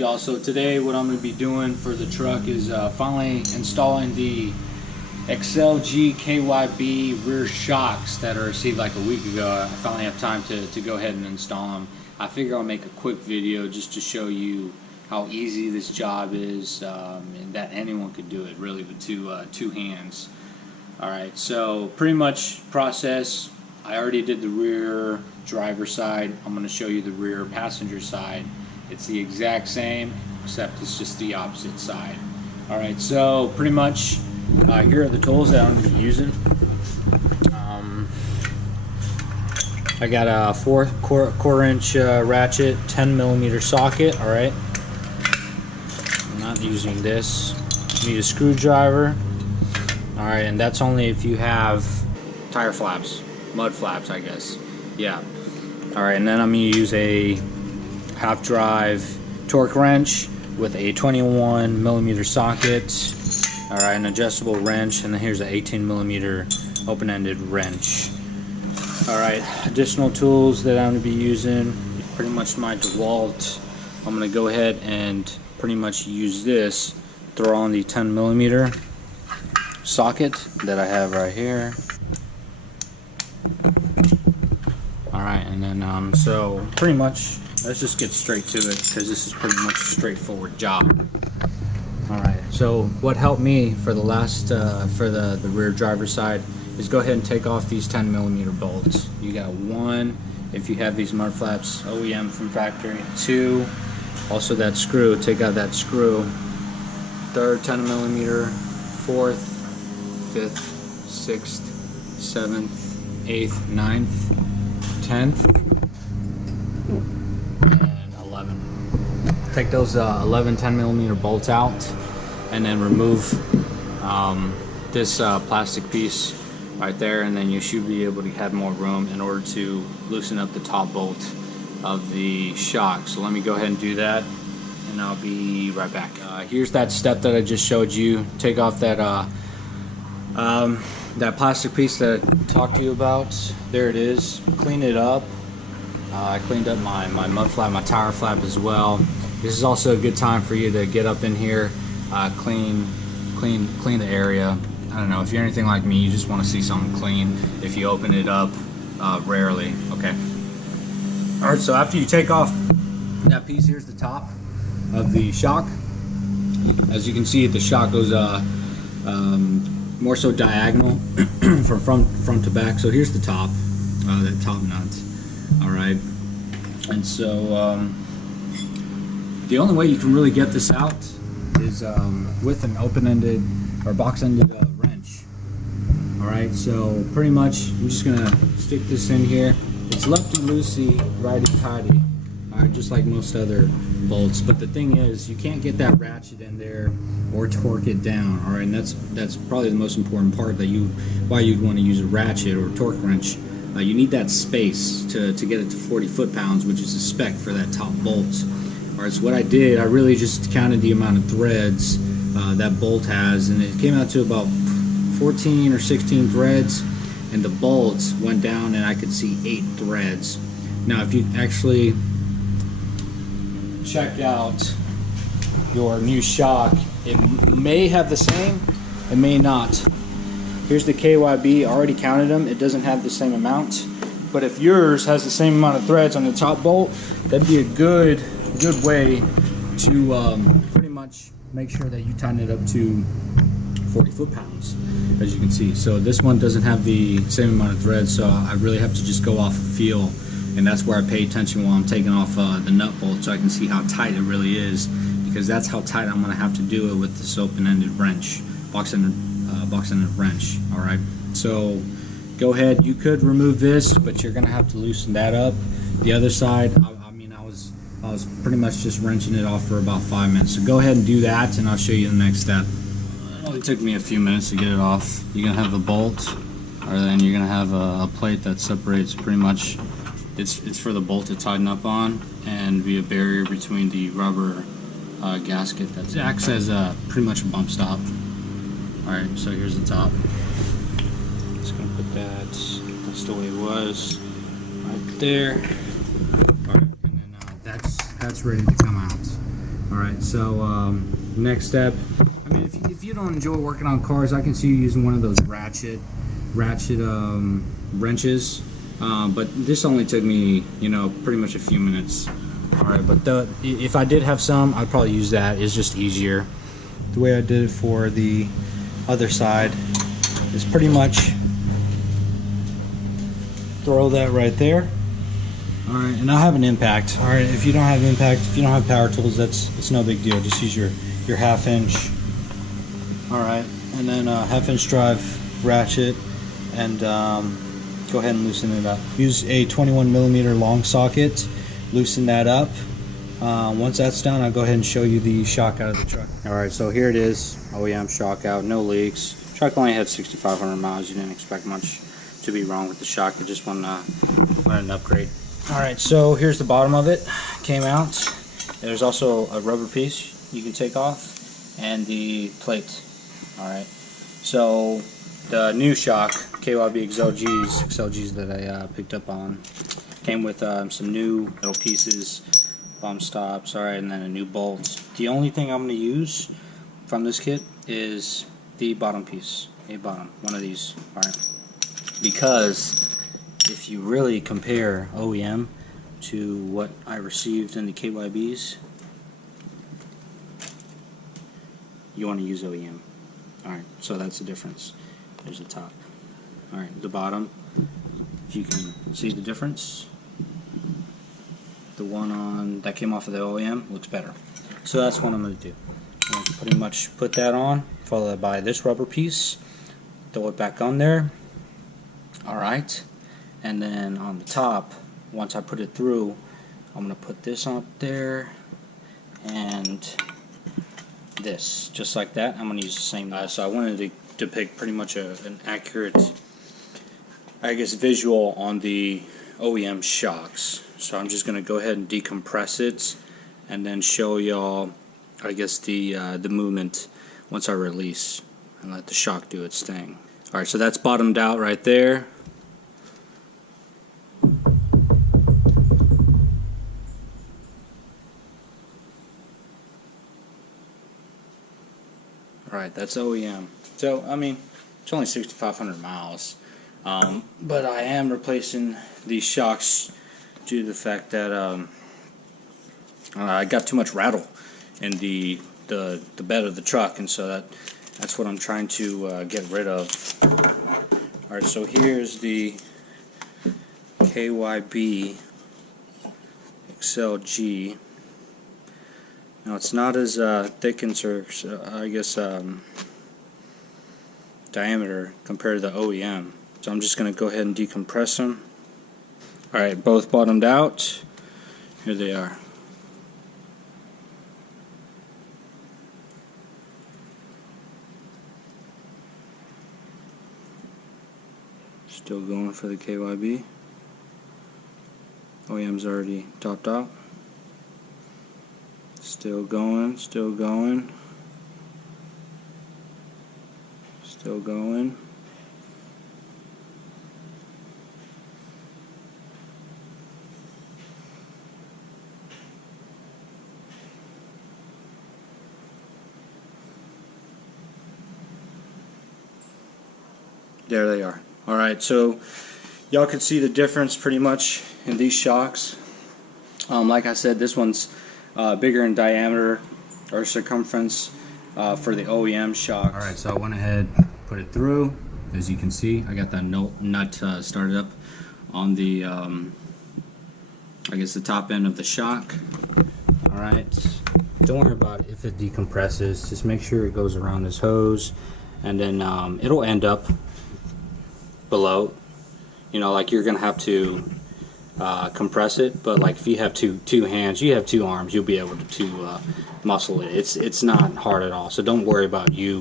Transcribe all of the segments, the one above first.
y'all? So today what I'm going to be doing for the truck is finally installing the XLG KYB rear shocks that I received like a week ago. I finally have time to go ahead and install them. I figure I'll make a quick video just to show you how easy this job is, and that anyone could do it really with two hands. Alright, so pretty much process. I already did the rear driver side. I'm going to show you the rear passenger side. It's the exact same, except it's just the opposite side. Alright, so pretty much here are the tools that I'm going to be using. I got a 4-quarter-inch ratchet, 10mm socket. Alright, I'm not using this. You need a screwdriver. Alright, and that's only if you have tire flaps, mud flaps, I guess. Yeah. Alright, and then I'm going to use a half drive torque wrench with a 21mm socket. Alright, an adjustable wrench, and then here's an 18mm open-ended wrench. Alright, additional tools that I'm going to be using, pretty much my DeWalt. I'm going to go ahead and pretty much use this, throw on the 10mm socket that I have right here. Alright, and then so pretty much let's just get straight to it, because this is pretty much a straightforward job. Alright, so what helped me for the last for the rear driver side is go ahead and take off these 10mm bolts. You got one if you have these mud flaps OEM from factory, two, also that screw, take out that screw, third 10mm, fourth, 5th, 6th, 7th, 8th, 9th, 10th, and 11. Take those 11 10mm bolts out, and then remove this plastic piece right there, and then you should be able to have more room in order to loosen up the top bolt of the shock. So let me go ahead and do that, and I'll be right back. Here's that step that I just showed you. Take off that that plastic piece that I talked to you about. There it is. Clean it up. I cleaned up my mud flap, my tire flap as well. This is also a good time for you to get up in here, clean the area. I don't know, if you're anything like me, you just want to see something clean if you open it up rarely. Okay. Alright, so after you take off that piece, here's the top of the shock. As you can see, the shock goes more so diagonal from front to back. So here's the top, that top nut. Alright, and so the only way you can really get this out is with an open-ended or box-ended wrench. Alright, so pretty much I'm just gonna stick this in here. It's lefty-loosey, righty-tighty, alright, just like most other bolts. But the thing is, you can't get that ratchet in there or torque it down. Alright, and that's probably the most important part, that why you'd want to use a ratchet or a torque wrench. You need that space to get it to 40 foot-pounds, which is the spec for that top bolt. Alright, so what I did, I really just counted the amount of threads that bolt has, and it came out to about 14 or 16 threads, and the bolts went down and I could see 8 threads. Now if you actually check out your new shock, it may have the same, it may not. Here's the KYB, I already counted them, it doesn't have the same amount, but if yours has the same amount of threads on the top bolt, that'd be a good way to pretty much make sure that you tighten it up to 40 foot-pounds, as you can see. So this one doesn't have the same amount of threads, so I really have to just go off of feel, and that's where I pay attention while I'm taking off the nut bolt, so I can see how tight it really is, because that's how tight I'm going to have to do it with this open-ended wrench, box-ended wrench. Alright, so go ahead, you could remove this, but you're going to have to loosen that up. The other side, I was pretty much just wrenching it off for about 5 minutes. So go ahead and do that, and I'll show you the next step. It only took me a few minutes to get it off. You're going to have the bolt, or then you're going to have a plate that separates pretty much. It's for the bolt to tighten up on, and be a barrier between the rubber gasket that acts as pretty much a bump stop. Alright, so here's the top. Just going to put that's the way it was, right there. Alright, and then that's ready to come out. Alright, so next step, I mean, if you don't enjoy working on cars, I can see you using one of those ratchet wrenches, but this only took me, you know, pretty much a few minutes. Alright, but if I did have some, I'd probably use that. It's just easier. The way I did it for the other side is pretty much throw that right there. Alright, and I'll have an impact. Alright, if you don't have impact, if you don't have power tools, it's no big deal. Just use your 1/2 inch. Alright, and then 1/2 inch drive ratchet, and go ahead and loosen it up. Use a 21mm long socket, loosen that up. Once that's done, I'll go ahead and show you the shock out of the truck. Alright, so here it is. OEM shock out, no leaks. Truck only had 6,500 miles. You didn't expect much to be wrong with the shock. I just wanted an upgrade. Alright, so here's the bottom of it. Came out. There's also a rubber piece you can take off, and the plate. Alright, so the new shock, KYB XLGs that I picked up on, came with some new little pieces, bump stops, alright, and then a new bolt. The only thing I'm going to use from this kit is the bottom piece, one of these, alright, because if you really compare OEM to what I received in the KYBs, you want to use OEM. Alright, so that's the difference. There's the top. Alright, the bottom, if you can see the difference, the one that came off of the OEM looks better. So that's what I'm going to do. I'm going to pretty much put that on, followed by this rubber piece, throw it back on there. Alright, and then on the top, once I put it through, I'm going to put this up there and this, just like that. I'm going to use the same. So I wanted to depict pretty much an accurate, I guess, visual on the OEM shocks. So I'm just going to go ahead and decompress it and then show y'all, I guess, the movement once I release and let the shock do its thing. Alright, so that's bottomed out right there. Alright, that's OEM. So, I mean, it's only 6,500 miles. But I am replacing these shocks due to the fact that I got too much rattle in the bed of the truck, and so that's what I'm trying to get rid of. Alright, so here's the KYB XLG. Now it's not as thick in, I guess, diameter compared to the OEM. So I'm just going to go ahead and decompress them. Alright, both bottomed out. Here they are. Still going for the KYB. OEM's already topped out. Still going, still going. Still going. There they are. Alright, so y'all can see the difference pretty much in these shocks. Like I said, this one's bigger in diameter or circumference for the OEM shock. Alright, so I went ahead, put it through. As you can see, I got that nut started up on the, I guess, the top end of the shock. Alright, don't worry about if it decompresses. Just make sure it goes around this hose, and then it'll end up below. You know, like, you're gonna have to compress it, but like if you have two hands, you have two arms, you'll be able to muscle it. It's not hard at all. So don't worry about you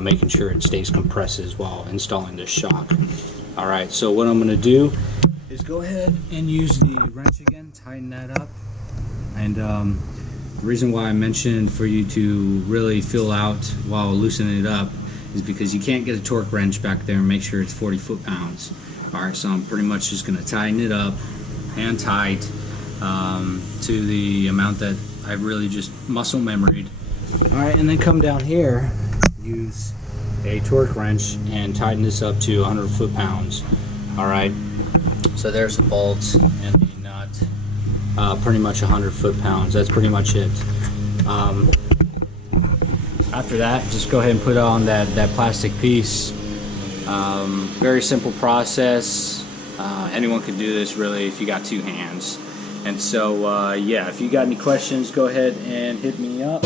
making sure it stays compresses while installing this shock. Alright, so what I'm gonna do is go ahead and use the wrench again, tighten that up. And the reason why I mentioned for you to really feel out while loosening it up is because you can't get a torque wrench back there and make sure it's 40 foot-pounds. Alright, so I'm pretty much just going to tighten it up, hand tight, to the amount that I really just muscle memoried. All right, and then come down here, use a torque wrench and tighten this up to 100 foot-pounds. All right, so there's the bolts and the nut, pretty much 100 foot-pounds. That's pretty much it. After that, just go ahead and put on that plastic piece. Very simple process. Anyone can do this really if you got two hands. And so yeah, if you got any questions, go ahead and hit me up.